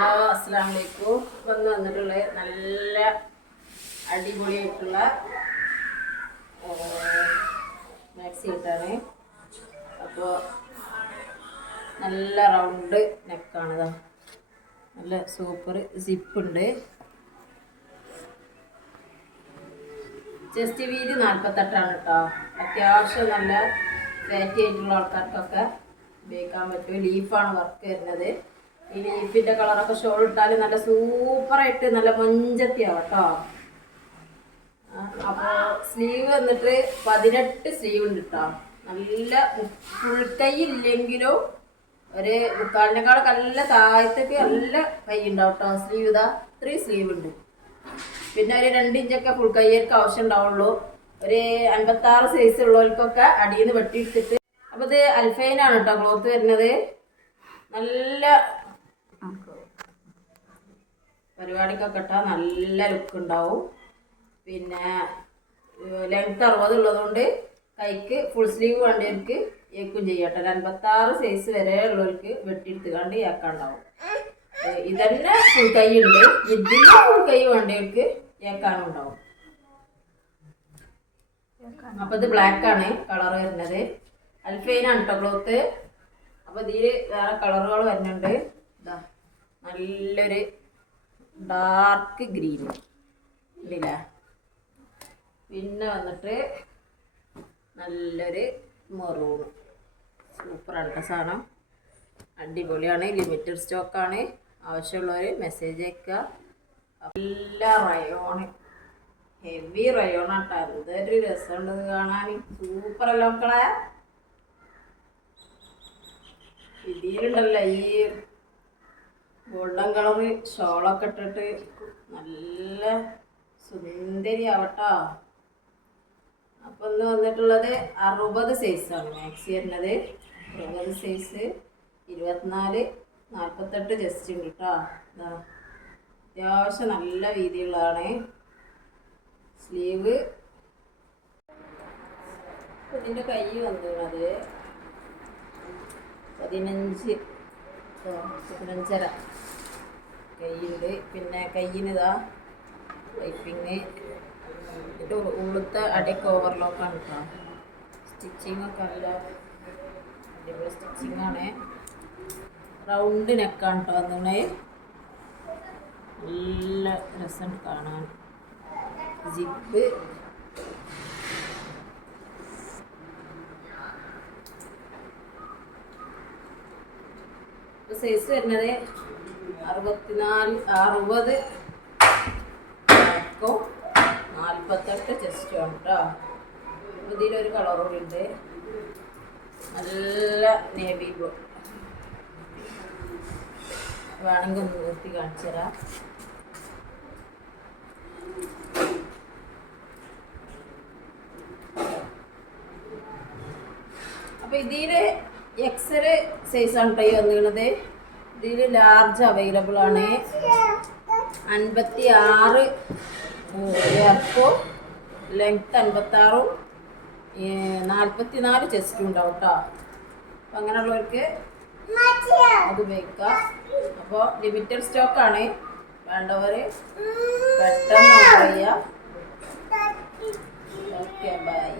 Hello അസ്സലാമു അലൈക്കും. വന്നിട്ടുള്ള നല്ല അടിപൊളിയായിട്ടുള്ള മാക്സി ഇട്ടാണ്. അപ്പോൾ നല്ല റൗണ്ട് നെക്കാണ്. നല്ല സൂപ്പർ സിപ്പുണ്ട്. ചെസ്റ്റ് വീതി 48 കേട്ടോ. അത്യാവശ്യം നല്ല ഫാറ്റി ആയിട്ടുള്ള ആൾക്കാർക്കൊക്കെ ഉപയോഗിക്കാൻ പറ്റും. ലീഫാണ് വർക്ക് വരുന്നത്. ഈ ലീഫിൻ്റെ കളറൊക്കെ ഷോൾ ഇട്ടാൽ നല്ല സൂപ്പറായിട്ട് നല്ല മഞ്ചത്തിയാവും കേട്ടോ. അപ്പോൾ സ്ലീവ് വന്നിട്ട് 18 സ്ലീവ് ഉണ്ട് കേട്ടോ. നല്ല ഫുൾ കൈ ഇല്ലെങ്കിലും ഒരു മുക്കാലിനേക്കാളൊക്കെ നല്ല താഴത്തേക്ക് നല്ല കൈ ഉണ്ടാവും കേട്ടോ. സ്ലീവ് ഇതാ 3 സ്ലീവ് ഉണ്ട്. പിന്നെ ഒരു 2 ഇഞ്ചൊക്കെ ഫുൾ കൈയ്യർക്ക് ആവശ്യം ഉണ്ടാവുള്ളൂ. ഒരു 56 സൈസ് ഉള്ളവർക്കൊക്കെ അടിയിൽ നിന്ന് വെട്ടിയെടുത്തിട്ട്. അപ്പോൾ ഇത് അൽഫൈനാണ് കേട്ടോ ക്ലോത്ത് വരുന്നത്. നല്ല പരിപാടിക്കൊക്കെ ഇട്ടാൽ നല്ല ലുക്ക് ഉണ്ടാവും. പിന്നെ ലെങ്ത് 60 ഉള്ളതുകൊണ്ട് കൈക്ക് ഫുൾ സ്ലീവ് വേണ്ടിയവർക്ക് ഏക്കും ചെയ്യട്ടെ. 56 സൈസ് വരെ ഉള്ളവർക്ക് വെട്ടിയെടുത്ത് കണ്ട് ഏക്കാണ്ടാവും. ഇതന്നെ ഫുൾ കൈ ഉണ്ട്. ഇതിന് ഫുൾ കൈ വേണ്ടിയവർക്ക് ഏക്കാനും ഉണ്ടാവും. അപ്പോൾ ഇത് ബ്ലാക്കാണ് കളർ വരുന്നത്. അൽഫൈനാണ് കേട്ടോ ക്ലോത്ത്. അപ്പോൾ ഇതിൽ വേറെ കളറുകൾ വരുന്നുണ്ട്. ഇതാ നല്ലൊരു ഡാർക്ക് ഗ്രീൻ ഉണ്ടല്ലേ. പിന്നെ വന്നിട്ട് നല്ലൊരു മെറൂൺ. സൂപ്പറാണ് കേട്ടോ സാധനം. അടിപൊളിയാണ്. ലിമിറ്റഡ് സ്റ്റോക്കാണ്. ആവശ്യമുള്ളവർ മെസ്സേജ് അയക്കുക. നല്ല റയോണ്, ഹെവി റയോണാട്ടോ. എന്തൊരു രസമുണ്ടത് കാണാൻ. സൂപ്പറല്ല മക്കളെ. ഇതിലുണ്ടല്ലോ ഈ ഗോൾഡൻ കളറ് ഷോളൊക്കെ ഇട്ടിട്ട് നല്ല സുന്ദരി ആവട്ടോ. അപ്പം ഇന്ന് വന്നിട്ടുള്ളത് 60 സൈസാണ് മാക്സി വരുന്നത്. 60 സൈസ് 24, 48 ജസ്റ്റ് ഉണ്ട് കേട്ടോ. അത്യാവശ്യം നല്ല വീതിയുള്ളതാണ് സ്ലീവ്. ഇതിൻ്റെ കൈ വന്നത് 15.5 കൈയുണ്ട്. പിന്നെ കയ്യിനിതാ പൈപ്പിങ്. ഇത് ഉള്ളത്തെ അടിക്ക് ഓവർലോക്കാണ് കേട്ടോ. സ്റ്റിച്ചിങ്ങൊക്കെ നല്ല അടിപൊളി സ്റ്റിച്ചിങ്ങാണ്. റൗണ്ട് നെക്കാണ് കേട്ടോ വന്നത്. നല്ല രസം കാണാൻ. ജിപ്പ് സൈസ് വരുന്നത് 64, 60 ബാക്കും 48 ചെസ്റ്റുമാണ് കേട്ടോ. ഇതിലൊരു കളർ കൂടി ഉണ്ട്. നല്ല നേവി ബ്ലൂ. വേണമെങ്കിൽ ഒന്ന് നിർത്തി കാണിച്ചു തരാം. അപ്പോൾ ഇതിൽ XL സൈസാണ് കേട്ടോ ഈ വന്നിരുന്നത്. ഇതിൽ ലാർജ് അവൈലബിൾ ആണ്. 56 ഇറക്കും, ലെങ്ത്ത് 56, 44 ചെസ്റ്റും ഉണ്ടാവും കേട്ടോ. അപ്പം അങ്ങനെയുള്ളവർക്ക് അത് ഉപയോഗിക്കാം. അപ്പോൾ ലിമിറ്റഡ് സ്റ്റോക്കാണ്. വേണ്ടവർ പെട്ടെന്ന് ഓർഡർ ചെയ്യാം. Okay bye.